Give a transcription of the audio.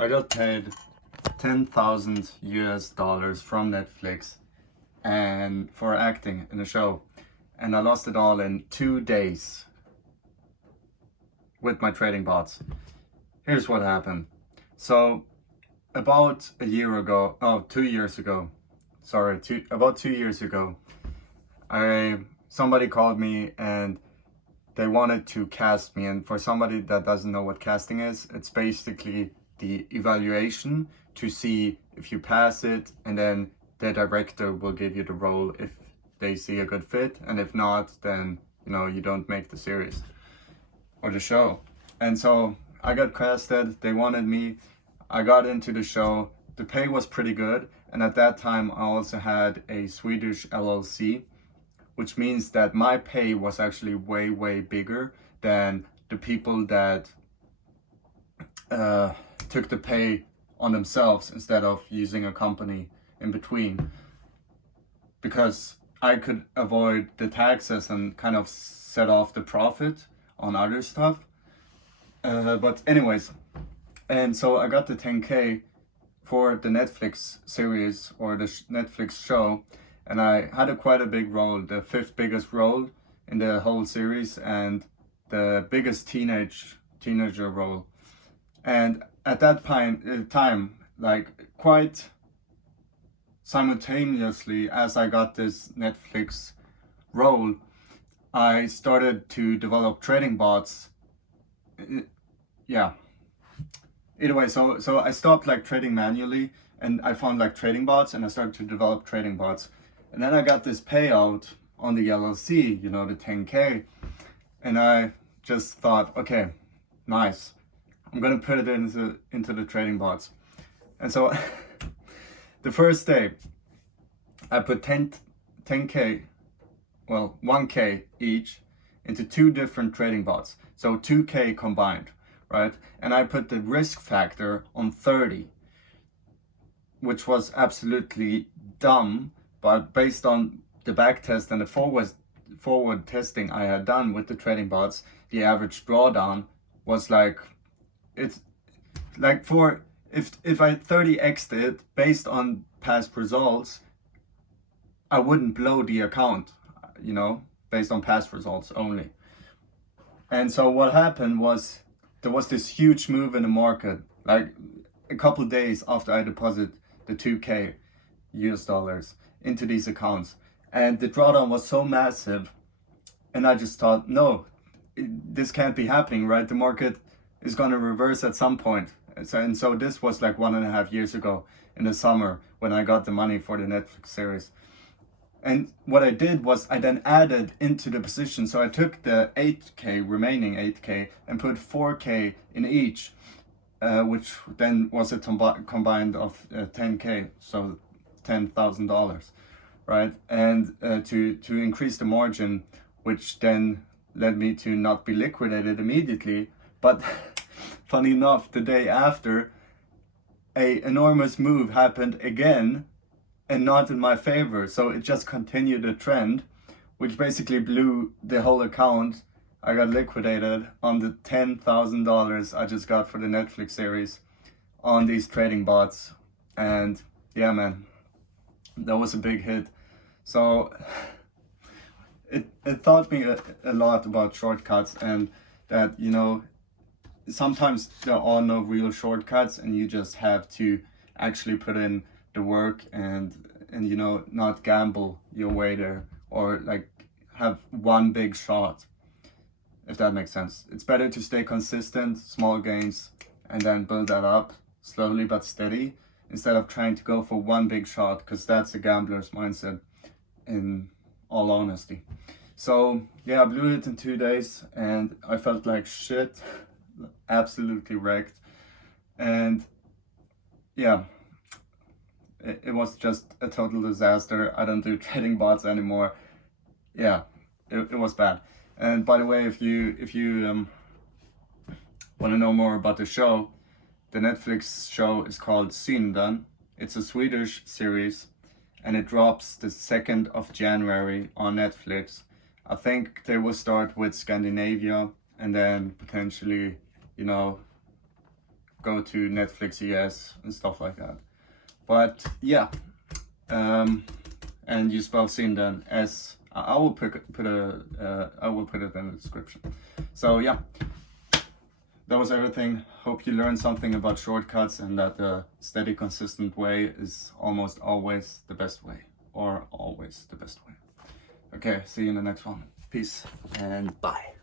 I got paid 10,000 US dollars from Netflix and for acting in a show, and I lost it all in 2 days with my trading bots. Here's what happened. So about a year ago, oh, 2 years ago, sorry, about 2 years ago, somebody called me and they wanted to cast me. And for somebody that doesn't know what casting is, it's basically the evaluation to see if you pass it, and then the director will give you the role if they see a good fit, and if not, then you don't make the series or the show. And so I got casted, they wanted me, I got into the show, the pay was pretty good, and at that time I also had a Swedish LLC, which means that my pay was actually way bigger than the people that took the pay on themselves instead of using a company in between, because I could avoid the taxes and kind of set off the profit on other stuff. But anyways, and so I got the 10K for the Netflix series or the Netflix show, and I had quite a big role, the 5th biggest role in the whole series and the biggest teenager role. And at that time, like quite simultaneously as I got this Netflix role, I started to develop trading bots. Yeah. Either way, so I stopped like trading manually, and I found like trading bots, and I started to develop trading bots. And then I got this payout on the LLC, the 10K, and I just thought, okay, nice. I'm gonna put it into the trading bots. And so the first day I put 10K, well, 1K each into 2 different trading bots. So 2K combined, right? And I put the risk factor on 30, which was absolutely dumb, but based on the back test and the forward testing I had done with the trading bots, the average drawdown was like, it's like if I 30x'd it based on past results, I wouldn't blow the account, based on past results only. And so what happened was there was this huge move in the market, like a couple days after I deposited the 2K US dollars into these accounts, and the drawdown was so massive, and I just thought, no, this can't be happening, right? The market is going to reverse at some point. And so this was like 1.5 years ago in the summer when I got the money for the Netflix series. And what I did was I then added into the position. So I took the remaining 8K, and put 4K in each, which then was a combined of 10K, so $10,000, right? And to increase the margin, which then led me to not be liquidated immediately. But funny enough, the day after, a enormous move happened again, and not in my favor. So it just continued the trend, which basically blew the whole account. I got liquidated on the $10,000 I just got for the Netflix series on these trading bots. And yeah, man, that was a big hit. So it taught me a lot about shortcuts, and that, sometimes there are no real shortcuts, and you just have to actually put in the work and not gamble your way there, or like have one big shot, if that makes sense. It's better to stay consistent, small gains, and then build that up slowly but steady, instead of trying to go for one big shot, because that's a gambler's mindset, in all honesty. So yeah, I blew it in 2 days, and I felt like shit, absolutely wrecked. And yeah, it was just a total disaster. I don't do trading bots anymore. Yeah, it was bad. And by the way, if you want to know more about the show, the Netflix show is called Synden. It's a Swedish series, and it drops the 2nd of January on Netflix. I think they will start with Scandinavia, and then potentially, go to Netflix ES and stuff like that. But yeah, and you spell Synden S. I will put it in the description. So yeah, that was everything. Hope you learned something about shortcuts and that the steady, consistent way is almost always the best way, or always the best way. Okay, see you in the next one. Peace and bye.